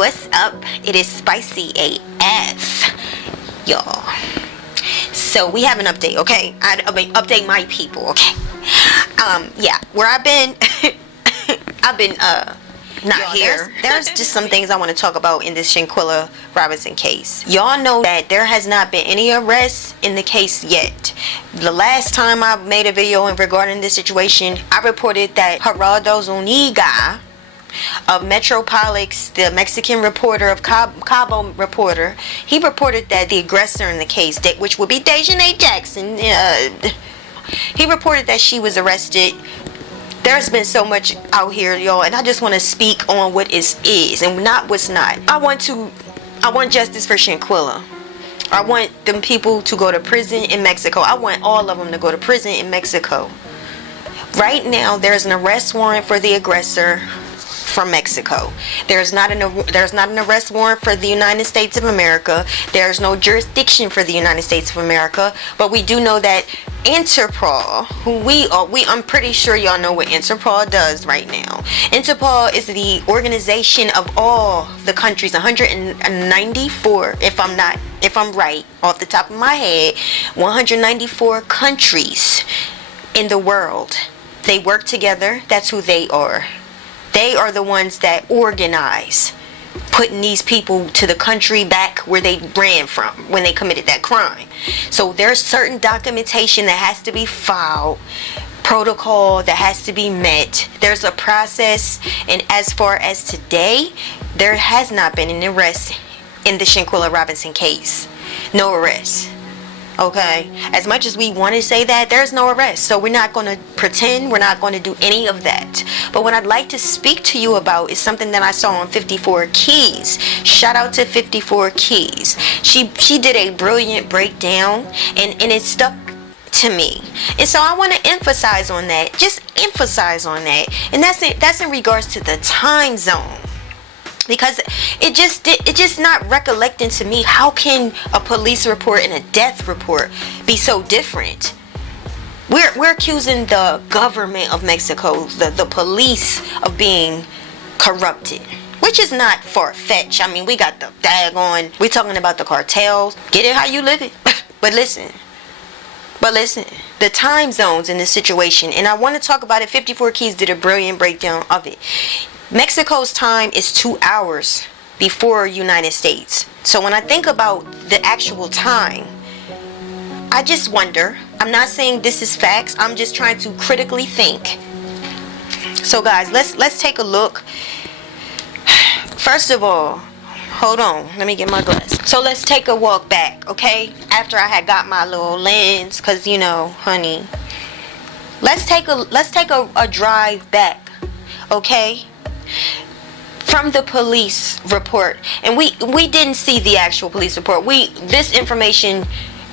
What's up? It is Spicy AF, y'all. So we have an update, okay? I mean, update my people, okay? Yeah, where I've been, I've been not here. There's just some things I want to talk about in this Shanquella Robinson case. Y'all know that there has not been any arrests in the case yet. The last time I made a video regarding this situation, I reported that Gerardo Zuniga of Metropolix, the Mexican reporter of Cabo reporter, he reported that the aggressor in the case, which would be Dejanay Jackson, he reported that she was arrested. There's been so much out here, y'all, and I just want to speak on what is and not what's not. I want justice for Shanquella. I want them people to go to prison in Mexico. I want all of them to go to prison in Mexico. Right now, there's an arrest warrant for the aggressor from Mexico. There's not an arrest warrant for the United States of America. There's no jurisdiction for the United States of America. But we do know that Interpol, I'm pretty sure y'all know what Interpol does right now. Interpol is the organization of all the countries, 194, if I'm right off the top of my head, 194 countries in the world. They work together. That's who they are. They are the ones that organize putting these people to the country back where they ran from when they committed that crime. So there's certain documentation that has to be filed, protocol that has to be met. There's a process, and as far as today, there has not been an arrest in the Shanquella Robinson case. No arrest. Okay, as much as we want to say that, there's no arrest. So we're not going to pretend, we're not going to do any of that. But what I'd like to speak to you about is something that I saw on 54 Keys. Shout out to 54 Keys. She did a brilliant breakdown, and it stuck to me. And so I want to emphasize on that. Just emphasize on that. And that's in regards to the time zone. Because it just not recollecting to me, how can a police report and a death report be so different? We're accusing the government of Mexico, the police, of being corrupted, which is not far-fetched. I mean, we got the daggone, we're talking about the cartels. Get it how you live it. But listen, the time zones in this situation, and I want to talk about it. 54 Keys did a brilliant breakdown of it. Mexico's time is 2 hours before United States. So when I think about the actual time, I just wonder, I'm not saying this is facts, I'm just trying to critically think. So guys, let's take a look. First of all, hold on, let me get my glass. So let's take a walk back, okay? After I had got my little lens, cause you know, honey. Let's take a drive back, okay? From the police report, and we didn't see the actual police report. This information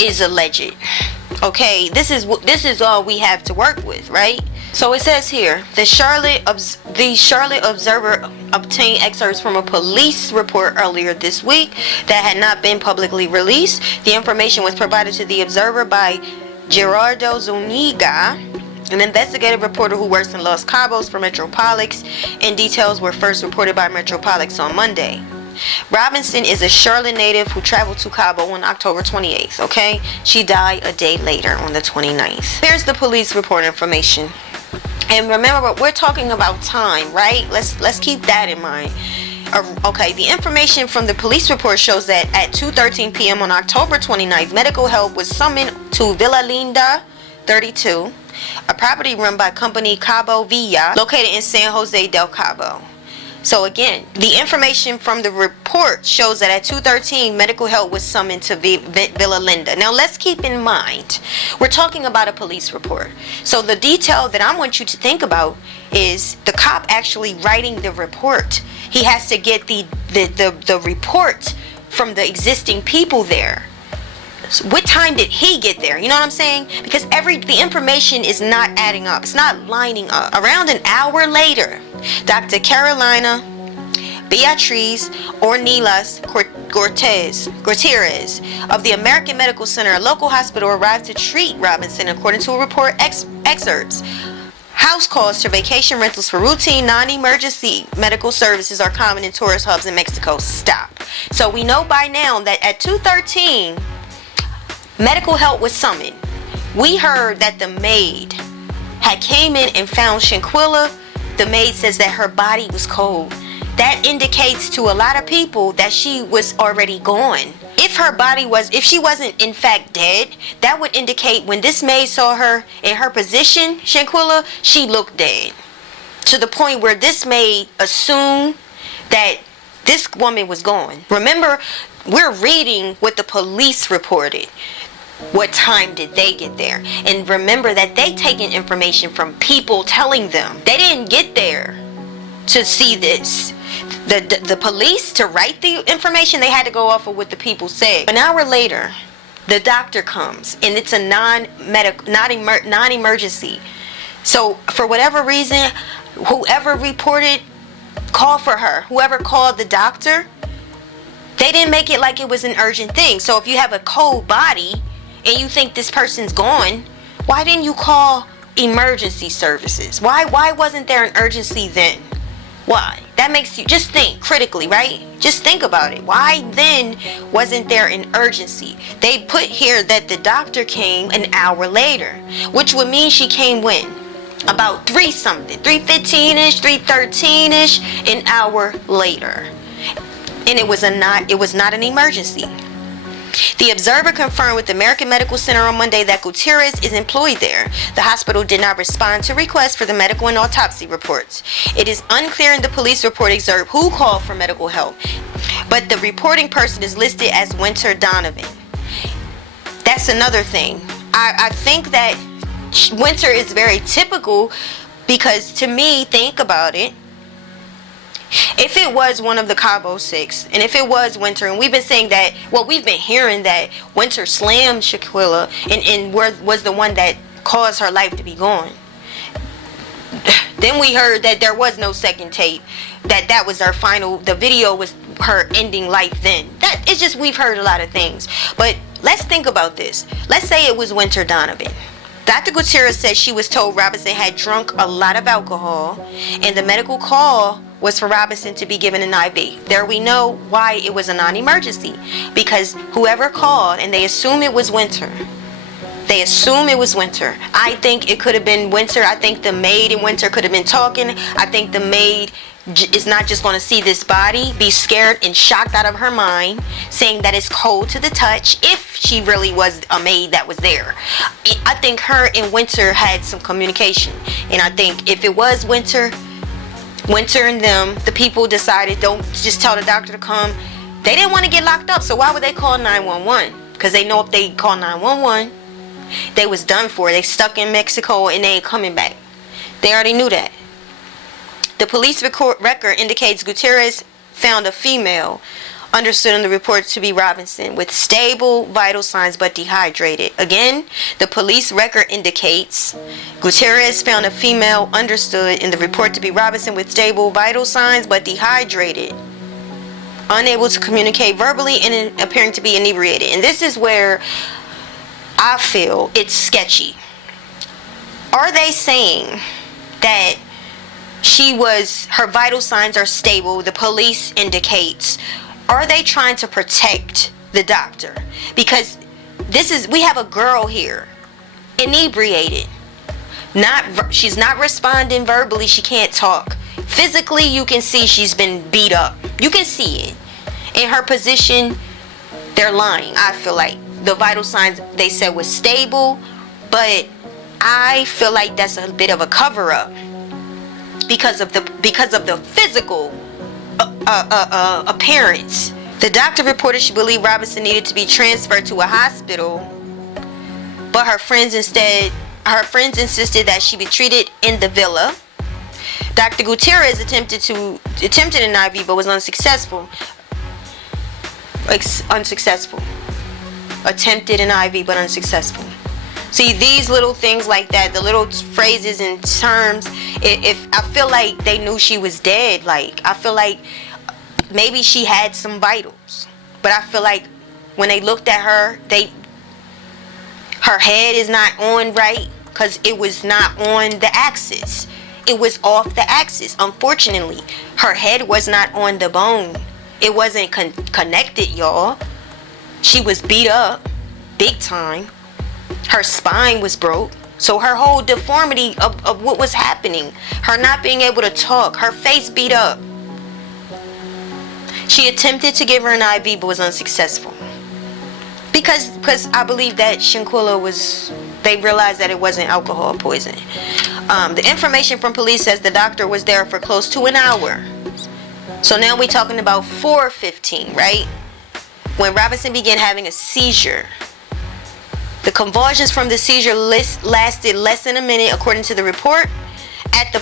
is alleged. Okay, this is all we have to work with, right? So it says here, the Charlotte Observer obtained excerpts from a police report earlier this week that had not been publicly released. The information was provided to the Observer by Gerardo Zuniga, an investigative reporter who works in Los Cabos for Metropolix, and details were first reported by Metropolix on Monday. Robinson is a Charlotte native who traveled to Cabo on October 28th, okay? She died a day later on the 29th. Here's the police report information. And remember, we're talking about time, right? Let's keep that in mind. Okay, the information from the police report shows that at 2:13 p.m. on October 29th, medical help was summoned to Villa Linda 32, a property run by company Cabo Villa, located in San Jose del Cabo. So again, the information from the report shows that at 2:13, medical help was summoned to Villa Linda. Now let's keep in mind, we're talking about a police report. So the detail that I want you to think about is the cop actually writing the report. He has to get the report from the existing people there. So what time did he get there? You know what I'm saying? Because the information is not adding up. It's not lining up. Around an hour later, Dr. Carolina Beatriz Ornelas Gutierrez of the American Medical Center, a local hospital, arrived to treat Robinson, according to a report excerpts. House calls to vacation rentals for routine non-emergency medical services are common in tourist hubs in Mexico. Stop. So we know by now that at 2:13, medical help was summoned. We heard that the maid had came in and found Shanquella. The maid says that her body was cold. That indicates to a lot of people that she was already gone. If she wasn't in fact dead, that would indicate when this maid saw her in her position, Shanquella, she looked dead. To the point where this maid assumed that this woman was gone. Remember, we're reading what the police reported. What time did they get there? And remember that they taken information from people telling them. They didn't get there to see this. The police, to write the information, they had to go off of what the people said. An hour later, the doctor comes, and it's a non-emergency. So for whatever reason, whoever reported, call for her. Whoever called the doctor, they didn't make it like it was an urgent thing. So if you have a cold body and you think this person's gone, why didn't you call emergency services? Why wasn't there an urgency then? Why? That makes you just think critically, right? Just think about it. Why then wasn't there an urgency? They put here that the doctor came an hour later, which would mean she came when? About 3:15ish, 3:13ish, an hour later. And it was not an emergency. The Observer confirmed with the American Medical Center on Monday that Gutierrez is employed there. The hospital did not respond to requests for the medical and autopsy reports. It is unclear in the police report excerpt who called for medical help, but the reporting person is listed as Wenter Donovan. That's another thing. I think that Wenter is very typical because, to me, think about it. If it was one of the Cabo 6, and if it was Wenter, and we've been saying that, well, we've been hearing that Wenter slammed Shanquella and was the one that caused her life to be gone. Then we heard that there was no second tape, that was her final, the video was her ending life then. It's just, we've heard a lot of things. But let's think about this. Let's say it was Wenter Donovan. Dr. Gutierrez said she was told Robinson had drunk a lot of alcohol, and the medical call was for Robinson to be given an IV. There we know why it was a non-emergency, because whoever called, and they assume it was Wenter. I think it could have been Wenter. I think the maid and Wenter could have been talking. I think the maid is not just going to see this body, be scared and shocked out of her mind, saying that it's cold to the touch, if she really was a maid that was there. I think her and Wenter had some communication, and I think if it was Wenter and them, the people decided, don't just tell the doctor to come. They didn't want to get locked up, so why would they call 911? Because they know if they call 911, they was done for. They stuck in Mexico and they ain't coming back. They already knew that. The police record indicates Gutierrez found a female, understood in the report to be Robinson, with stable vital signs but dehydrated. Again, the police record indicates Gutierrez found a female, understood in the report to be Robinson, with stable vital signs but dehydrated, unable to communicate verbally, and appearing to be inebriated. And this is where I feel it's sketchy. Are they saying that her vital signs are stable, the police indicates? Are they trying to protect the doctor? Because we have a girl here, inebriated. She's not responding verbally, she can't talk. Physically, you can see she's been beat up. You can see it. In her position, they're lying. I feel like the vital signs they said was stable, but I feel like that's a bit of a cover-up because of the physical appearance. The doctor reported she believed Robinson needed to be transferred to a hospital, but her friends insisted that she be treated in the villa. Dr. Gutierrez attempted an IV but was unsuccessful. Attempted an IV but unsuccessful. See, these little things like that, the little phrases and terms, if I feel like they knew she was dead. Like, I feel like maybe she had some vitals, but I feel like when they looked at her, her head is not on right. because it was not on the axis. It was off the axis. Unfortunately, her head was not on the bone. It wasn't connected, y'all. She was beat up big time. Her spine was broke. So her whole deformity of what was happening, her not being able to talk, her face beat up. She attempted to give her an IV but was unsuccessful. Because I believe that Shanquella they realized that it wasn't alcohol poisoning. The information from police says the doctor was there for close to an hour. So now we're talking about 4:15, right? When Robinson began having a seizure. The convulsions from the seizure lasted less than a minute, according to the report. At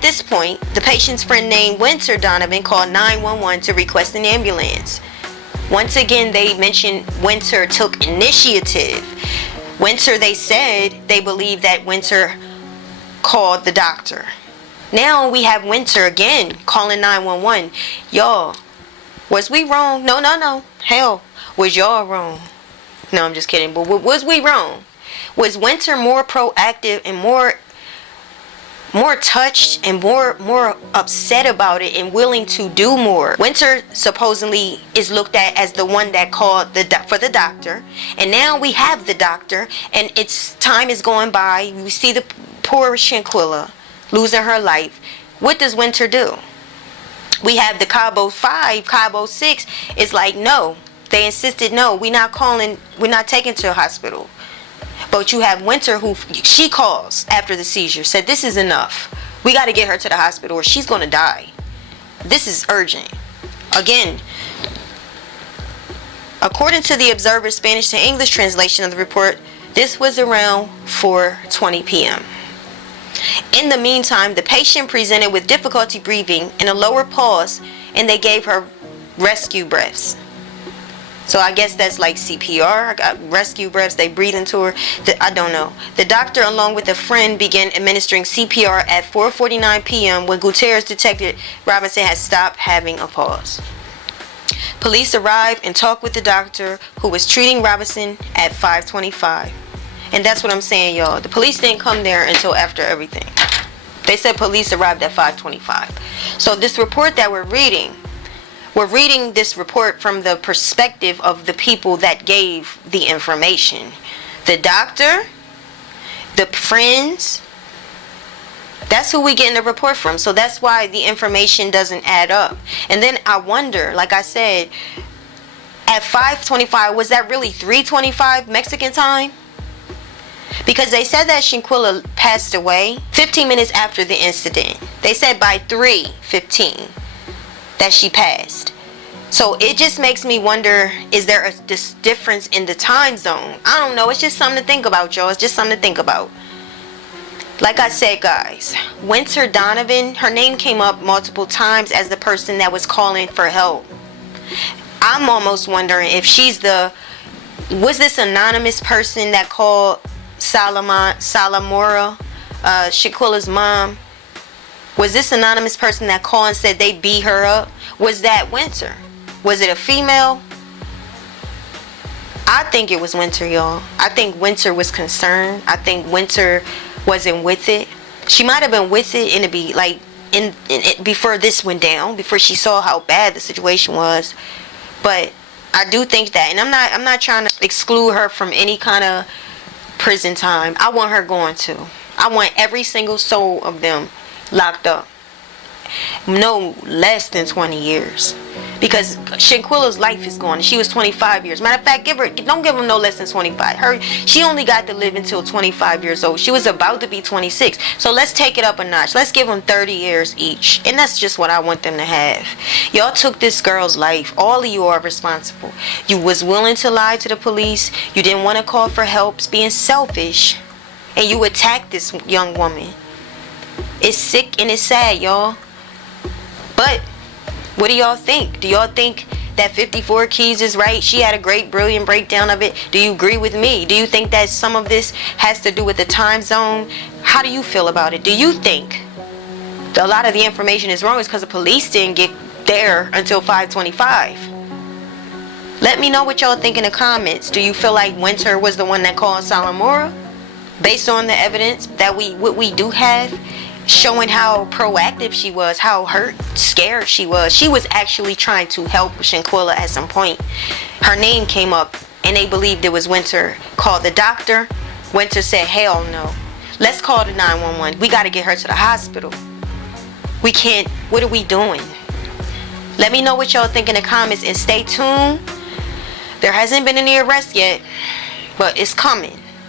this point, the patient's friend named Wenter Donovan called 911 to request an ambulance. Once again, they mentioned Wenter took initiative. Wenter, they said they believe that Wenter called the doctor. Now we have Wenter again calling 911. Y'all, was we wrong? No. Hell, was y'all wrong? No, I'm just kidding. But was we wrong? Was Wenter more proactive and more touched and more upset about it and willing to do more? Wenter supposedly is looked at as the one that called for the doctor, and now we have the doctor, and time is going by. We see the poor Shanquella losing her life. What does Wenter do? We have the Cabo 5, Cabo 6 is like, no. They insisted, no, we're not taking to a hospital. But you have Wenter, who she calls after the seizure, said this is enough. We got to get her to the hospital or she's going to die. This is urgent. Again, according to the Observer's Spanish to English translation of the report, this was around 4:20 p.m. In the meantime, the patient presented with difficulty breathing and a lower pulse, and they gave her rescue breaths. So I guess that's like CPR. I got rescue breaths. They breathe into her. I don't know. The doctor, along with a friend, began administering CPR at 4:49 p.m. when Gutierrez detected Robinson had stopped having a pulse. Police arrived and talked with the doctor, who was treating Robinson at 5:25. And that's what I'm saying, y'all. The police didn't come there until after everything. They said police arrived at 5:25. So this report that we're reading this report from the perspective of the people that gave the information. The doctor, the friends, that's who we getting the report from. So that's why the information doesn't add up. And then I wonder, like I said, at 5:25, was that really 3:25 Mexican time? Because they said that Shanquella passed away 15 minutes after the incident. They said by 3:15 that she passed. So it just makes me wonder, is there a difference in the time zone? I don't know. It's just something to think about, y'all. It's just something to think about. Like I said, guys, Wenter Donovan, her name came up multiple times as the person that was calling for help. I'm almost wondering if was this anonymous person that called Salamora, Shanquella's mom? Was this anonymous person that called and said they beat her up? Was that Wenter? Was it a female? I think it was Wenter, y'all. I think Wenter was concerned. I think Wenter wasn't with it. She might have been with it before this went down, before she saw how bad the situation was. But I do think that, and I'm not trying to exclude her from any kind of prison time. I want her going to. I want every single soul of them locked up. No less than 20 years. Because Shanquella's life is gone. She was 25 years. Matter of fact, don't give them no less than 25. She only got to live until 25 years old. She was about to be 26. So let's take it up a notch. Let's give them 30 years each. And that's just what I want them to have. Y'all took this girl's life. All of you are responsible. You was willing to lie to the police. You didn't want to call for help. Being selfish. And you attacked this young woman. It's sick and it's sad, y'all. But what do y'all think? Do y'all think that 54 Keys is right? She had a great, brilliant breakdown of it. Do you agree with me? Do you think that some of this has to do with the time zone? How do you feel about it? Do you think that a lot of the information is wrong is because the police didn't get there until 5:25? Let me know what y'all think in the comments. Do you feel like Wenter was the one that called Salamora? based on the evidence that we do have, showing how proactive she was, how hurt, scared she was. She was actually trying to help Shanquella at some point. Her name came up and they believed it was Wenter. Called the doctor. Wenter said, hell no. Let's call the 911. We got to get her to the hospital. We can't. What are we doing? Let me know what y'all think in the comments and stay tuned. There hasn't been any arrest yet, but it's coming.